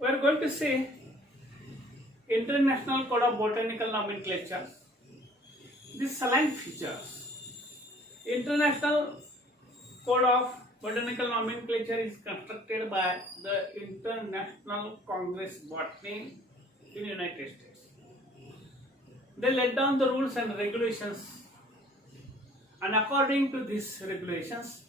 We are going to see International Code of Botanical Nomenclature. These salient features. International Code of Botanical Nomenclature is constructed by the International Congress Botany in United States. They laid down the rules and regulations, and according to these regulations,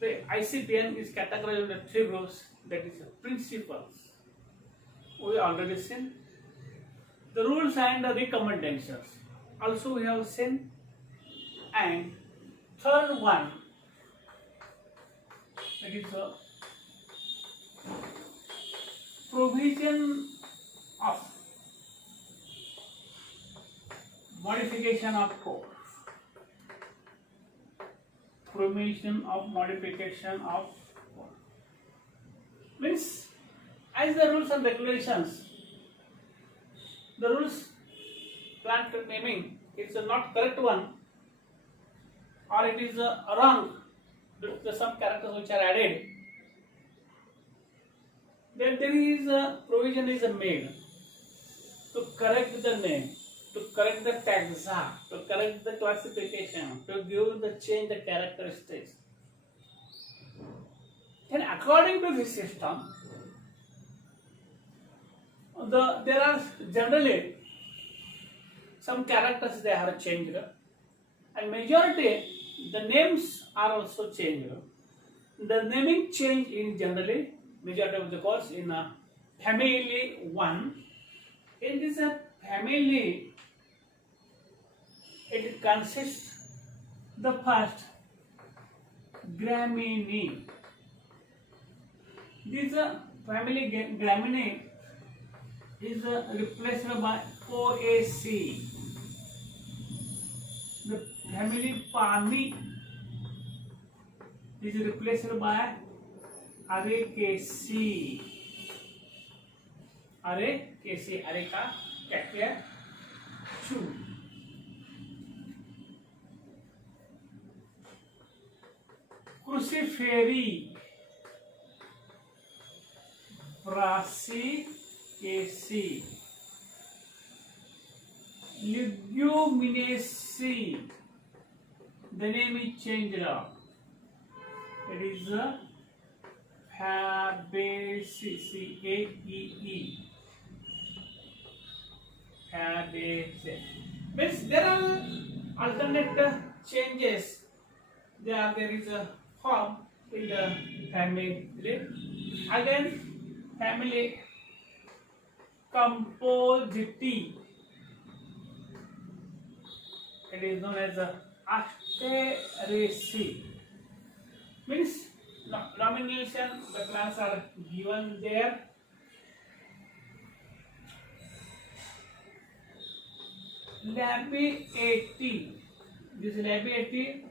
the ICBN is categorized into three groups, that is principles. We already seen the rules and the recommendations. Also we have seen, and third one, that is a provision of modification of code. Provision of modification of code means, as the rules and regulations, the rules plant naming is not correct one, or it is wrong due to some characters which are added, then there is a provision is made to correct the name, to correct the taxa, to correct the classification, to give the change the characteristics. And according to this system, there are generally some characters they are changed, and majority the names are also changed. The naming change in generally majority of the course in family 1. In this family, it consists the first Gramineae. This family Gramineae is replaced by Poaceae. The family Palmae is replaced by Araceae. Araceae, Areca, Cactus, Chu. Cruciferae, Brassicaceae. Leguminaceae, the name is changed. It is Fabaceae. Fabaceae. Means there are alternate changes. There is a form in the family. Again, family Compositae. It is known as Asteraceae. Means nomination, the plants are given there. Labiatae. This Labiatae,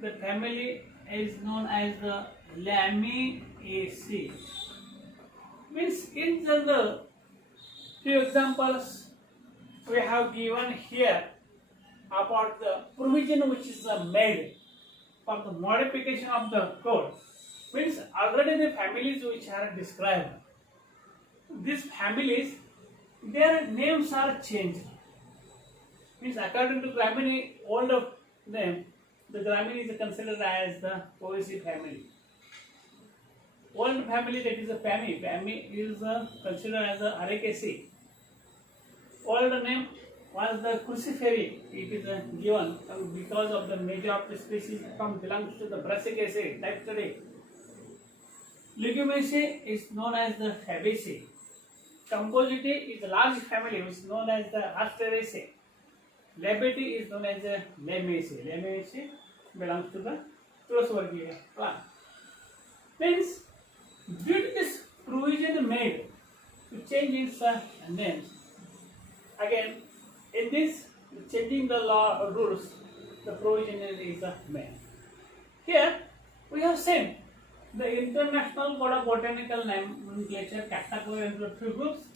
the family is known as the Lamiaceae. Means in general, few examples we have given here about the provision which is made for the modification of the code. Means already the families which are described, these families, their names are changed. Means according to Gramineae old name, the Gramineae is considered as the Poaceae family. Old family, that is a Palmae. Palmae is considered as a Araceae. Old name was the Cruciferae. It is given because of the major of the species belongs to the Brassicaceae type study. Leguminaceae is known as the Fabaceae. Compositae is a large family which is known as the Asteraceae. Labiatae is known as the Lamiaceae. Lamiaceae belongs to the Clostridium plant. Means, due to this provision made to change its names, again, in this changing the law rules, the provision is made. Here we have seen the International Code of Botanical Nomenclature categorized into two groups.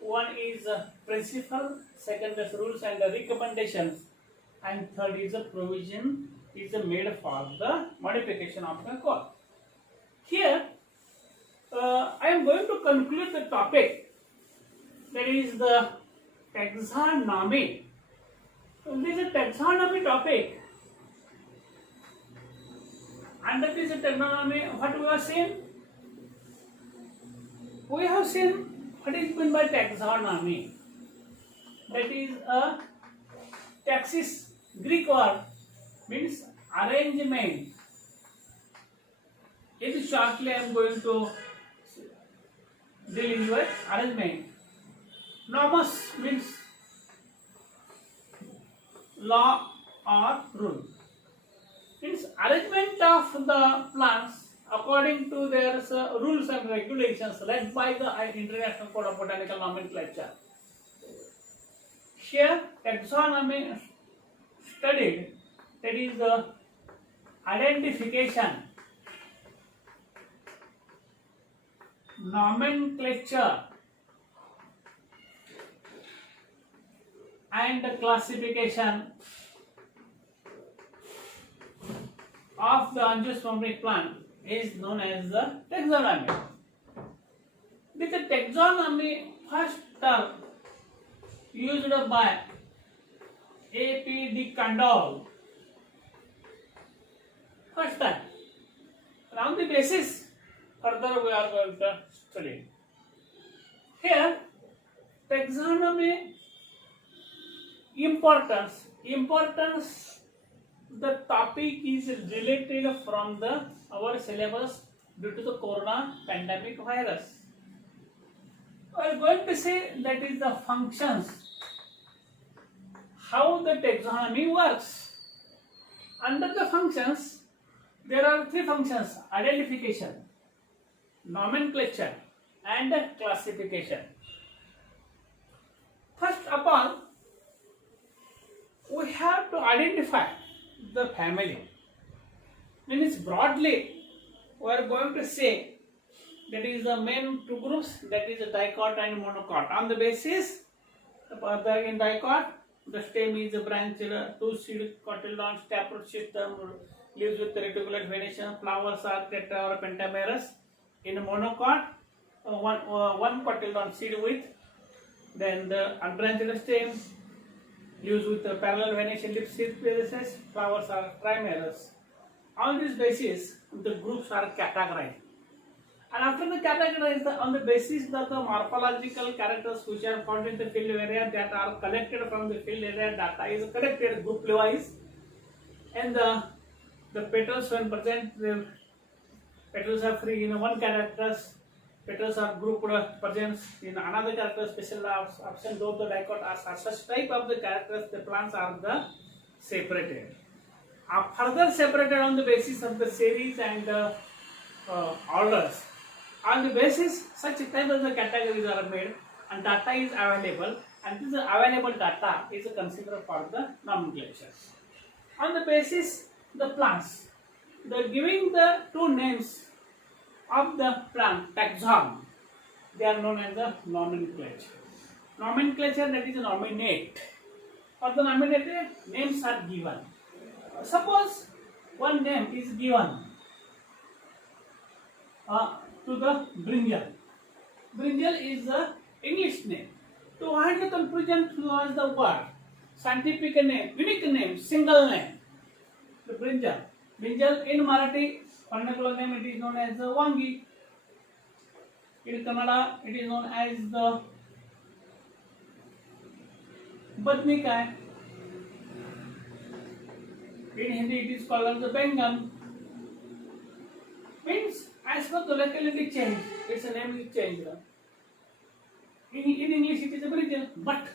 One is principle, second is rules and recommendations, and third is a provision is made for the modification of the code. Here I I am going to conclude the topic, that is the taxonomy. So this is a taxonomy topic. Under this taxonomy, what we have seen? We have seen what is meant by taxonomy. That is a taxis, Greek word, means arrangement. In shortly, I am going to deal in with arrangement. Nomos means law or rule. Means arrangement of the plants according to their rules and regulations led by the International Code of Botanical Nomenclature. Here, taxonomy studied, that is the identification, nomenclature, and the classification of the angiospermic plant is known as the taxonomy. With the taxonomy, first term used by A.P. de Candolle. First time. And on the basis, further we are going to study. Here, taxonomy importance, the topic is related from our syllabus due to the corona pandemic virus. We are going to say that is the functions, how the taxonomy works. Under the functions, there are three functions: identification, nomenclature, and classification. First of all, we have to identify the family. Means broadly, we are going to say that is the main two groups, that is dicot and monocot. On the basis, in dicot, the stem is branched, two-seed cotyledon, taproot system, leaves with reticulate venation, flowers are tetra or pentamerous. In monocot, one cotyledon seed with, then the unbranched stem, leaves with the parallel venation, lip seed places, flowers are trimerous. On this basis, the groups are categorized. And after the categorized, on the basis that the morphological characters which are found in the field area that are collected from the field area data is collected group wise, and the petals when present, the petals are free in one characters, petals are grouped present in another character, special option, though the dicot are such type of the characters, the plants are the separated. Are further separated on the basis of the series and orders. On the basis, such type of the categories are made and data is available, and this available data is considered for the nomenclature. On the basis, the plants, the giving the two names of the plant taxon, they are known as the nomenclature. Nomenclature, that is nominate. For the nominated, names are given. Suppose one name is given to the brinjal. Brinjal is the English name. To avoid the confusion towards the word, scientific name, unique name, single name, the brinjal. Brinjal in Marathi, vernacular name, it is known as the wangi. In Kannada, it is known as the badnikai. In Hindi, it is called as the bengan. Means as per the locality change, its name is changed. In English, it is a brinjal, but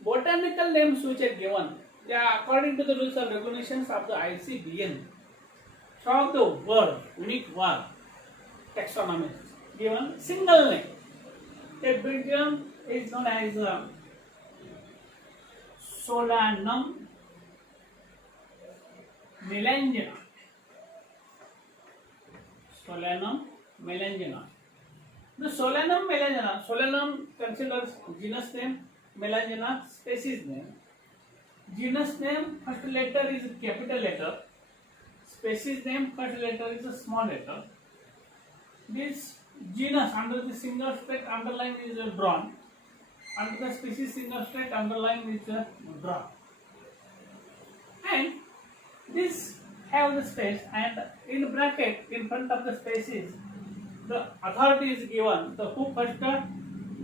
botanical names which are given, they are according to the rules and regulations of the ICBN. From the word, unique word, taxonomy, given single name. A brinjal is known as Solanum melangena. Solanum melangena. The Solanum melangena, Solanum considers genus name, melangena species name. Genus name, first letter is a capital letter. Species name, first letter is a small letter. This genus under the single straight underline is drawn. Under the species single straight underline is drawn. And this have the space, and in bracket in front of the spaces the authority is given. The who first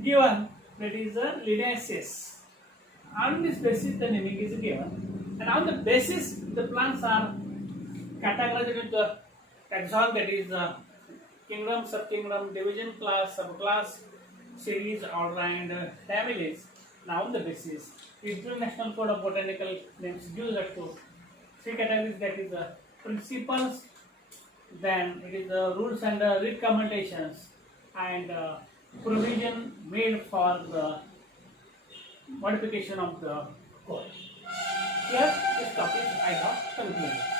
given, that is Linnaeus. On this basis the naming is given, and on the basis the plants are categorized into taxon, that is kingdom, subkingdom, division, class, subclass, series, order, and families. Now on the basis, International Code of Botanical Names gives us to three categories, that is principles, then it is the rules and recommendations, and provision made for the modification of the code. Here this topic I have concluded.